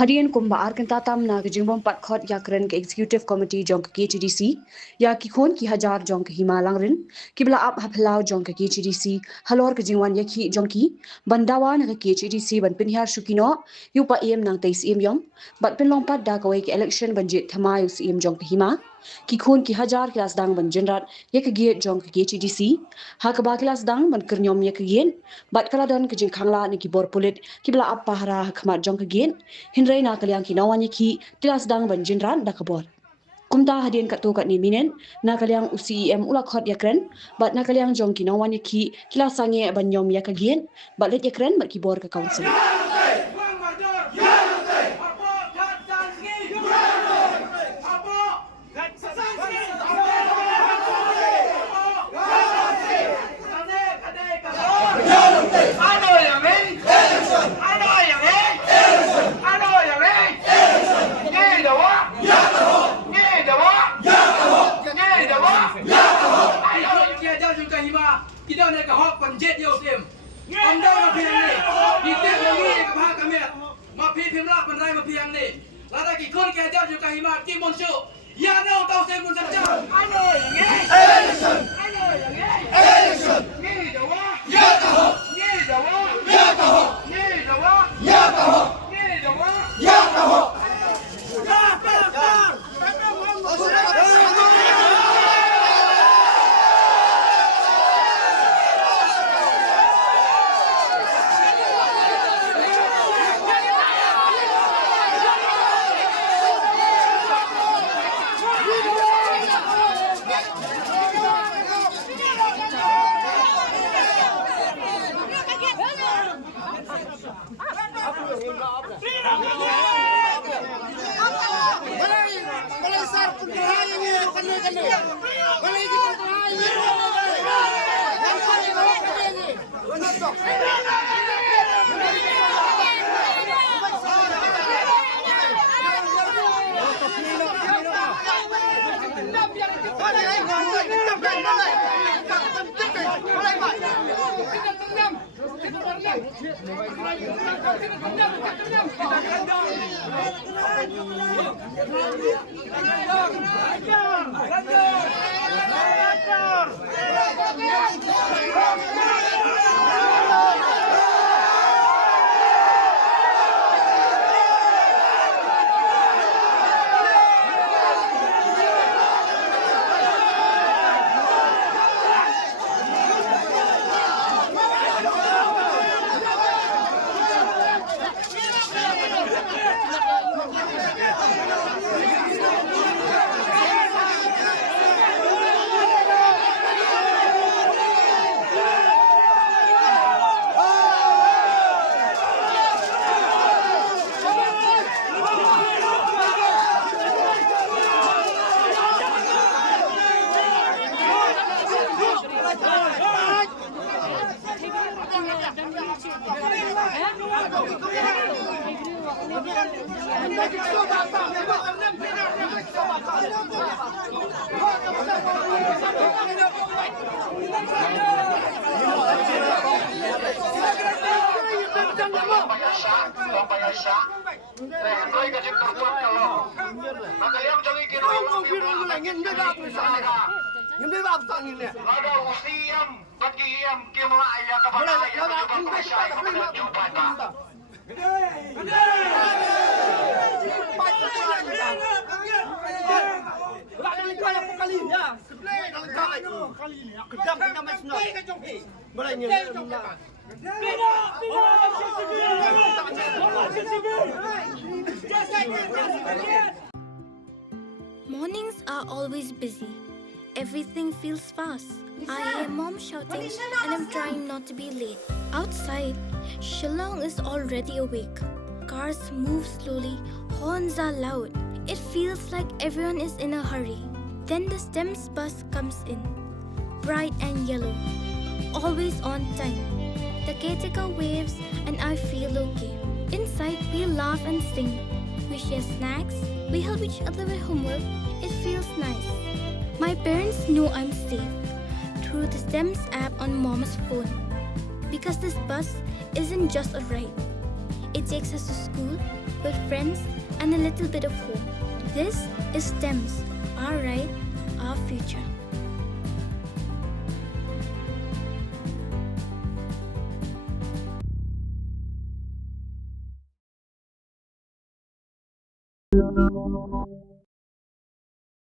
Harian kumbaar kan tatam na kejimbong pat khot ya keren ke executive committee jong ke KCDC ya ki khon ki hajar jong ke himalang rin ki bla ap haplau jong ke KCDC halor ke jingwan ya ki jong ki bandawa na ke KCDC ban pinhar shukino yu pa em nang tais em yom bat pin long pat da ka ke election banjit thamai us em jong ke hima ki khon ki hajar kelas dang ban jenrat ya ke giet jong ke KCDC ha ka ba kelas dang ban kernyom ya ke gen bat kala dan ke jing khangla ni ki bor pulit ki bla ap pahara khmat jong ke gen Hinray na kaliang kinawan ki tilas dang ban jinran da kabor. Kumta hadien kat tu kat ni minen na kaliang UCEM ula khot yakren bat na kaliang jong kinawan ki tilas sange ban nyom yakagien bat let yakren bat kibor ka council. Kita nak kahok panjat dia usim. Anda mapiang ni. Kita lagi kahak kami. Mapi pimla pandai mapiang ni. Lada kikun kejauh juga hima timun su. Ya no tahu saya pun saja. Ano yang ni? Election. Ano yang ni? Election. Ni dawa. Ya kahok. Ni dawa. Ya kahok. Ni dawa. Ya kahok. Ni dawa. Ya kahok. Ada usiam bagi yang kimlah ya kepada yang juga Malaysia kepada jumpa tak. Mornings are always busy. Everything feels fast. I hear mom shouting and I'm trying not to be late. Outside, Shillong is already awake. Cars move slowly, horns are loud. It feels like everyone is in a hurry. Then the STEMS bus comes in, bright and yellow, always on time. The caretaker waves and I feel okay. Inside, we laugh and sing. We share snacks, we help each other with homework. It feels nice. My parents know I'm safe through the STEMS app on mom's phone. Because this bus isn't just a ride. It takes us to school, with friends, and a little bit of hope. This is STEMS, our right, our future.